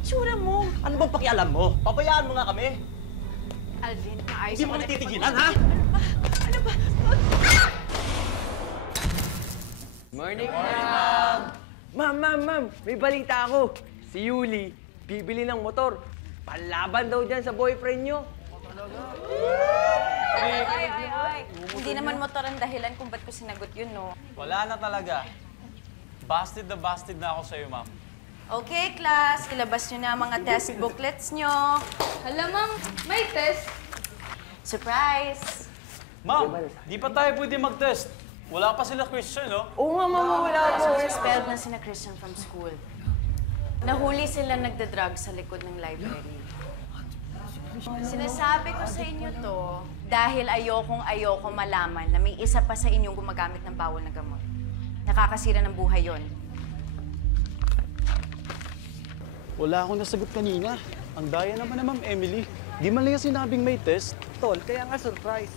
itsura mo? Ano bang pakialam mo? Pabayaan mo nga kami. Alvin, maayos Hindi mo natitigilan, ha? Ano ba? Morning, ma'am! Ma'am! May balita ako. Si Yuli, bibili ng motor. Panlaban daw dyan sa boyfriend nyo. Ay. Hindi naman motor ang dahilan kung ba't ko sinagot yun, no? Wala na talaga. Busted na ako sa'yo, ma'am. Okay, class. Ilabas nyo na ang mga test booklets nyo. Hala, ma'am, may test. Surprise! Ma'am, di pa tayo pwede mag-test. Wala pa sila Christian, no? Oo nga, ma'am, wala So, po. expelled na sina Christian from school. Nahuli sila nagda-drug sa likod ng library. Sinasabi ko sa inyo to dahil ayoko malaman na may isa pa sa inyong gumagamit ng bawal na gamot. Nakakasira ng buhay yon. Wala akong nasagot kanina. Ang daya naman na Ma'am Emily. Di man lang sinabing may test. Tol, kaya nga surprise.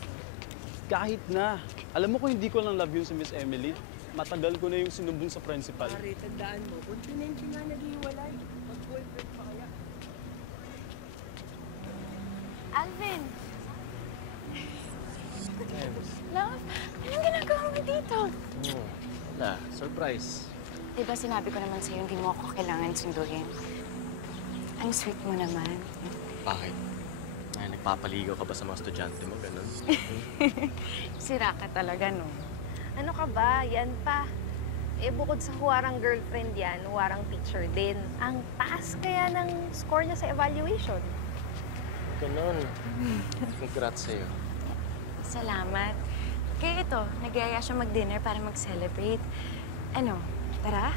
Kahit na. Alam mo kung hindi ko lang love yun si Miss Emily, matagal ko na yung sinumbong sa principal. Pare, tandaan mo, kontinente nga naghiwalay. Mag-boyfriend pa kaya? Alvin! Love, anong ginagawa mo dito? Wala, surprise. Diba sinabi ko naman sa'yo, hindi mo ako kailangan sunduin. Ang sweet mo naman. Bakit? Ay, nagpapaligaw ka ba sa mga estudyante mo? Ganun? Sira ka talaga, no? Ano ka ba? Yan pa. Eh, bukod sa huwarang girlfriend yan, huwarang teacher din. Ang taas kaya ng score niya sa evaluation. Ganun. Congrats sa'yo. Salamat. Kaya ito, nagyaya siya mag-dinner para mag-celebrate. Ano, tara?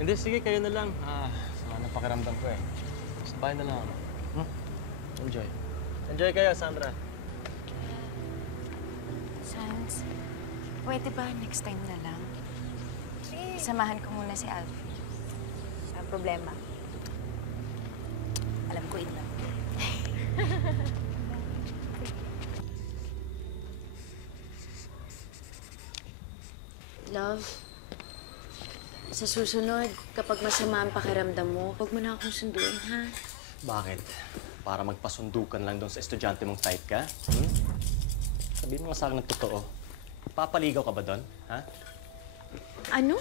Hindi, sige, kayo na lang. Sama ng pakiramdam ko eh. Sa bahay na lang ako. Enjoy. Enjoy kayo, Sandra. Sans, pwede ba next time na lang? Samahan ko muna si Alfie. Ang problema. Alam ko ito. Love, sa susunod, kapag masama ang pakiramdam mo, huwag mo na akong sunduin, ha? Bakit? Para magpasundukan lang doon sa estudyante mong type ka? Sabihin mo nga sa akin ng totoo. Papaligaw ka ba doon? Ha? Ano?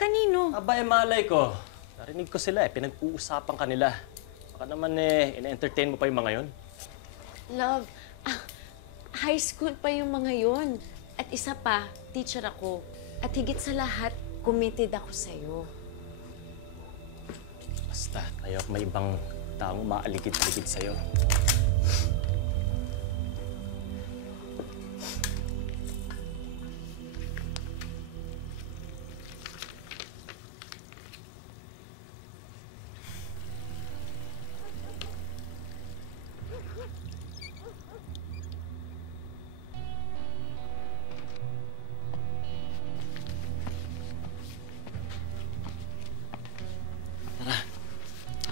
Kanino? Aba, malay ko. Narinig ko sila eh. Pinag-uusapan ka nila. Baka naman ina-entertain mo pa yung mga yon. Love, high school pa yung mga yon. At isa pa, teacher ako. At higit sa lahat, committed ako sa'yo. Basta, ayaw may ibang taong maaligid-ligid sa'yo.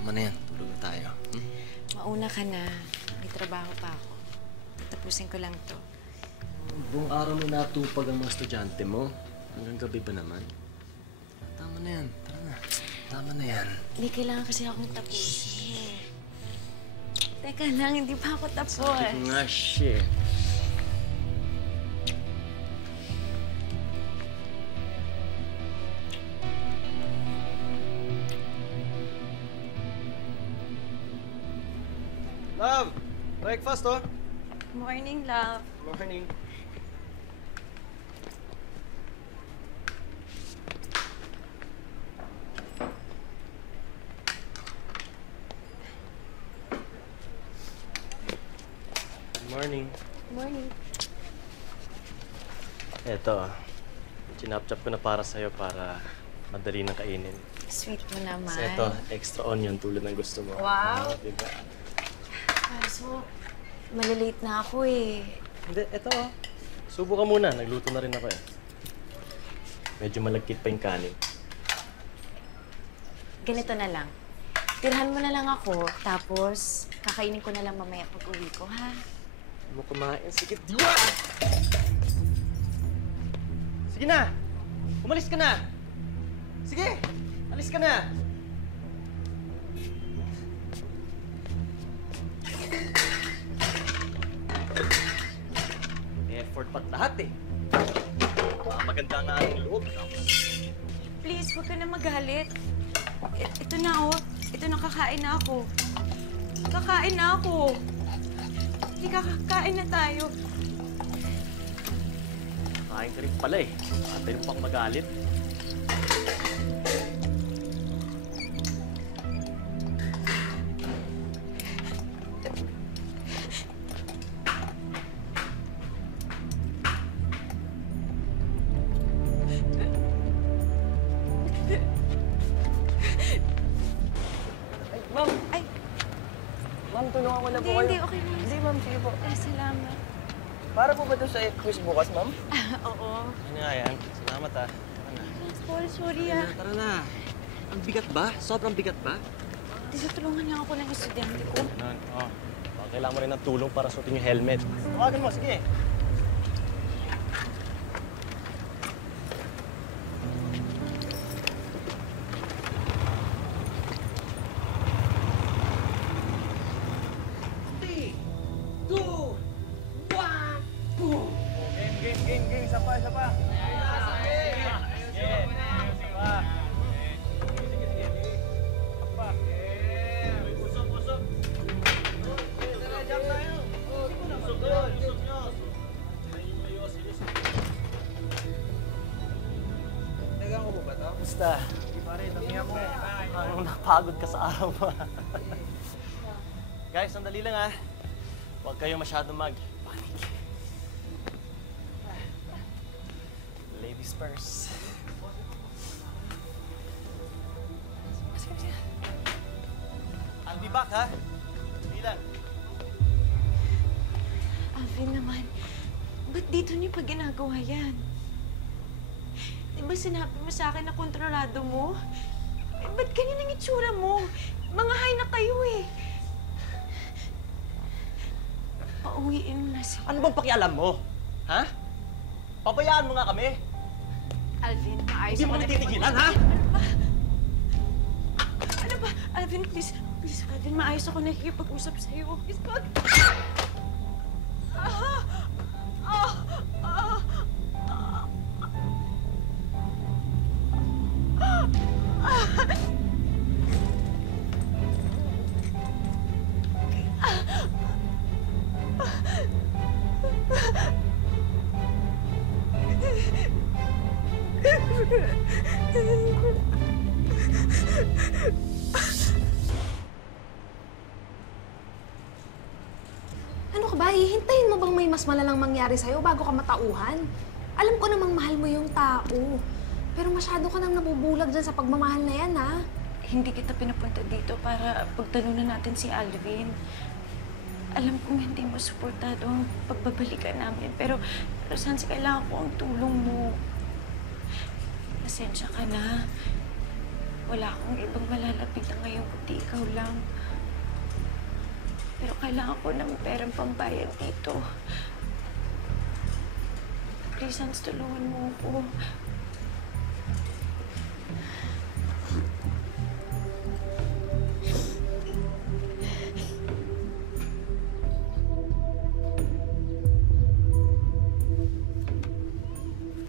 Tama na yan. Tulog na tayo. Mauna ka na. May trabaho pa ako. Tapusin ko lang to. Buong araw mo natupag ang mga estudyante mo. Hanggang gabi ba naman? Tama na yan. Tara na. Tama na yan. Hindi kailangan kasi akong tapusin. Teka lang, hindi pa ako tapos. Sabi ko nga, shit. Love! Breakfast, oh! Morning, love. Morning. Good morning. Morning. Eto, chinap-chop ko na para sa'yo para madali na kainin. Sweet mo naman. Kasi ito, extra onion tulad ng gusto mo. Wow. Diba? Kaso, malilate na ako eh. Hindi, eto oh. Subo ka muna, nagluto na rin ako eh. Medyo malagkit pa yung kanin. Ganito na lang. Tirhan mo na lang ako, tapos kakainin ko na lang mamaya pag uwi ko, ha? Hindi mo kumain, sige, diwa! Sige na! Umalis ka na! Sige! Alis ka na! dapat lahat eh. Maganda nga ang loob. Please, huwag ka na magalit. Ito na, oh. Ito na, kakain na ako. Kakain na ako. Hindi, kakain na tayo. Kain ka rin pala eh. Atay mo pang magalit. Ma'am, Ay, ma'am, tulungan ko na po hindi, kayo. okay lang. Hindi, ma'am, sige po. Ay, salamat. Para po ba ito sa quiz bukas, ma'am? Oo. Ano nga yan? Salamat ah. Tara na. Sorry ah. Tara na. Ang bigat ba? Sobrang bigat ba? Tinutulungan lang ako ng estudyante ko. Ganun. Oh. Baka kailangan mo rin ng tulong para suotin yung helmet. Tawagan mo, sige. Game, isa pa, isa pa. Basta. Parang napagod ka sa araw mo. Guys, sandali lang ah. Huwag kayo masyadong mag-panic. Ladies first. I'll be back, ha? Hindi lang. Alvin naman, ba't dito niyo pa ginagawa yan? Di ba sinabi mo sa akin na kontrolado mo? Eh, ba't ganyan ang itsura mo? Mga high na kayo eh. Pauwiin mo na si... Ano bang pakialam mo? Ha? Pabayaan mo nga kami. Alvin, maayos Hindi mo ako kami titigilan, ha? Ano ba? Alvin, please. Please, Alvin, maayos ako nakikipag-usap sa'yo. Please, wag. Ano ka ba? Hihintayin mo bang may mas malalang mangyari sa'yo bago ka matauhan? Alam ko namang mahal mo yung tao. Pero masyado ka nang nabubulag dyan sa pagmamahal na yan, ha? Hindi kita pinapunta dito para pagtalunan natin si Alvin. Alam kong hindi mo suportado ang pagbabalikan namin, pero Sansi, kailangan ko ang tulong mo. Pasensya ka na. Wala akong ibang malalapitan ngayon kundi ikaw lang. Pero kailangan ko ng perang pambayad dito. Please, Sans, tulungan mo ako.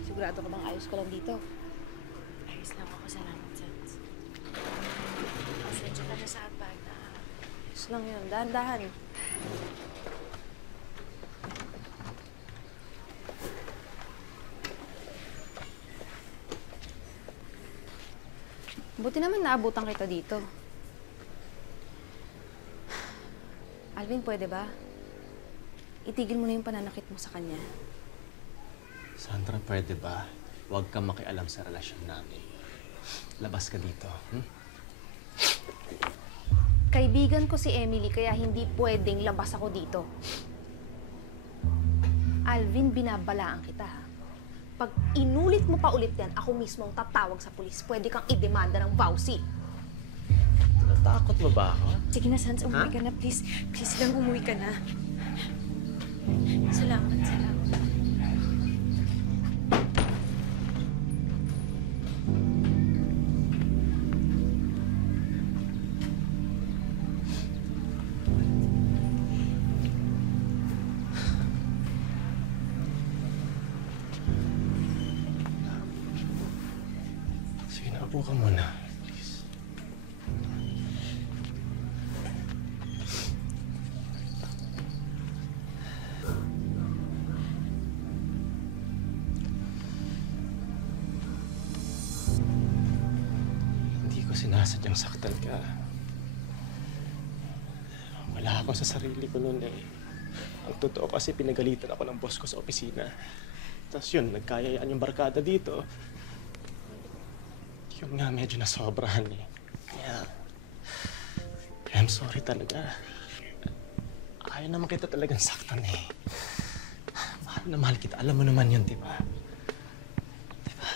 Sigurado ka bang ayos ka lang dito? Ayos lang ako. Salamat, Sans. Pasensya ka na sa bata. Ayos lang yun. Dahan-dahan. Buti naman naabutan kita dito. Alvin, pwede ba? Itigil mo na yung pananakit mo sa kanya. Sandra, pwede ba? Huwag kang makialam sa relasyon namin. Labas ka dito. Kaibigan ko si Emily, kaya hindi pwedeng labas ako dito. Alvin, binabalaan kita, ha? Pag inulit mo pa ulit yan, ako mismo ang tatawag sa pulis. Pwede kang idemanda ng vowsy. Natakot mo ba ako? Sige na, Sans. Umuwi ka na, please. Please lang, umuwi ka na. Salamat, salamat. Upo ka muna. Please. Hindi ko sinasadyang saktan ka. Wala ako sa sarili ko noon eh. Ang totoo kasi pinagalitan ako ng boss ko sa opisina. Tapos yun, nagkayayaan yung barkada dito. Yun nga, medyo nasobrahan eh. Kaya, I'm sorry talaga. Ayaw naman kita talagang saktan eh. Mahal na mahal kita. Alam mo naman yun, di ba? Di ba?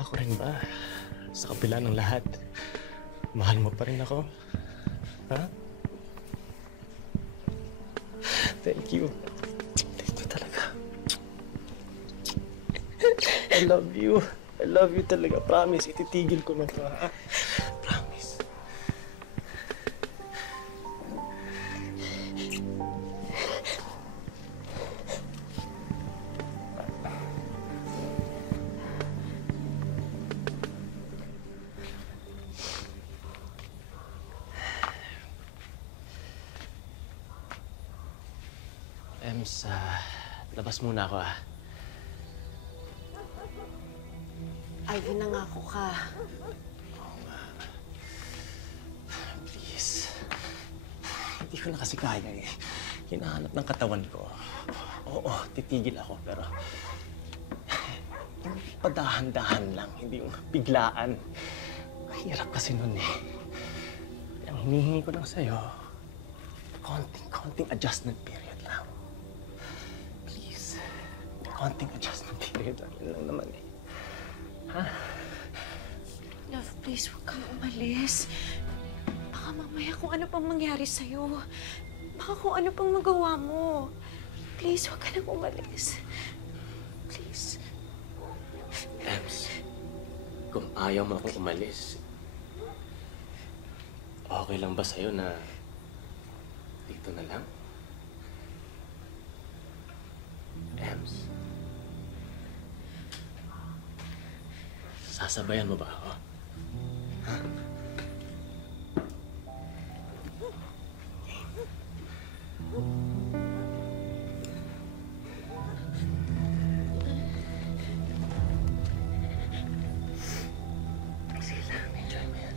Ako rin ba? Sa kabila ng lahat, mahal mo pa rin ako? Ha? Thank you. Thank you talaga. I love you. I love you talaga. Promise, ititigil ko na to, ha? Promise. Ems, labas muna ako, ah. Ivy, nangako ka. Please. Hindi ko na kasi kaya eh. Hinahanap ng katawan ko. Oo, titigil ako, pero... yung padahan-dahan lang, hindi yung biglaan. Mahirap kasi nun eh. Ang hinihingi ko lang sa'yo, konting adjustment period lang. Please. Konting adjustment period lang. Yun lang naman eh. Ha? Love, please, huwag kang umalis. Baka mamaya kung ano pang mangyari sa'yo. Baka kung ano pang magawa mo. Please, huwag ka nang umalis. Please. Ems, kung ayaw mo akong umalis, okay lang ba sa'yo na dito na lang? Ems, sasabayan mo ba ako? Ha? Sige lang, enjoy mo yan.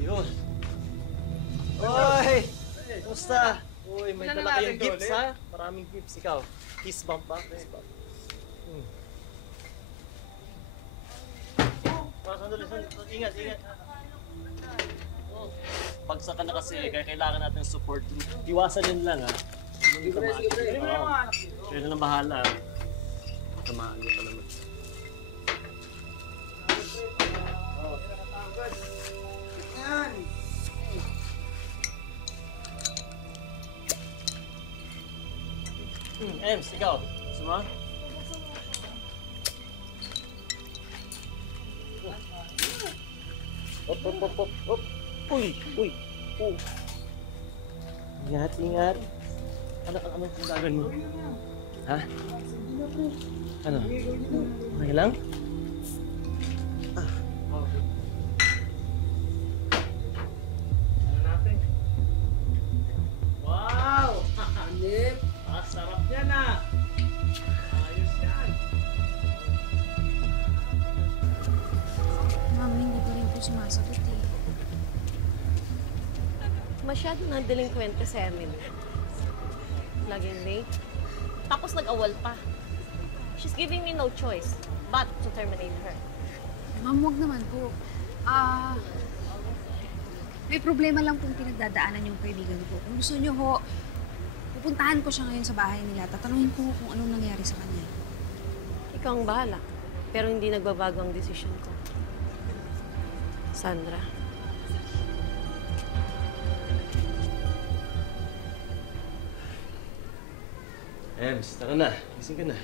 Ayun. Oy! Kumusta? Uy, may dala kayong gifts, ha? Maraming gifts. Ikaw, kiss bump ba? Kiss bump. Sandali. Ingat. Pagsak ka na kasi, kaya kailangan natin support. Iwasan yun lang, ha? Sige, pre. Kaya na lang bahala. Tamaan nyo pa naman. Ems, ikaw. Gusto mo? Hop. Uy. Ingat. Ano ang gagawin mo? Ha? Ano? Okay lang? Wow! Hanip! Sarap yan, ah! Ayos yan! Mami, hindi pa rin po sumasagot eh. Masyado na delinquente si Emily. Laging late. Tapos nag-awal pa. She's giving me no choice but to terminate her. Ma'am, huwag naman po. May problema lang pong pinagdadaanan yung kaibigan ko. Kung gusto niyo ho, pupuntahan ko siya ngayon sa bahay nila. Tatanungin ko kung anong nangyari sa kanya. Ikaw ang bahala. Pero hindi nagbabago ang desisyon ko. Sandra, Ems, tara na. Gising ka na.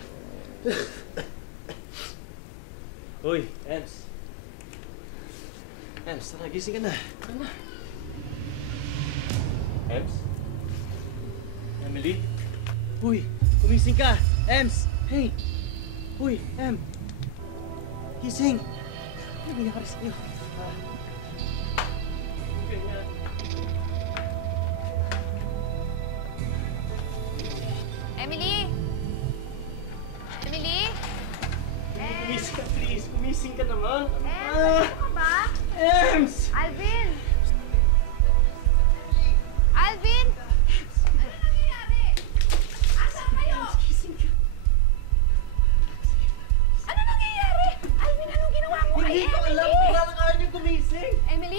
Uy, Ems. Ems, tara, gising ka na. Tara na. Ems? Emily? Uy, kumising ka! Ems! Hey! Uy, Em! Gising! Ano nangyari sa'yo? Ganyan. Emily! Emily? Kumising ka, please. Kumising ka naman. Ano ka ba? Ems! Alvin! Alvin! Ano nangyayari? Asan kayo? Ano nangyayari? Alvin, anong ginawa mo kay Hindi ko Emily? alam kung kailangan niyo gumising. Emily,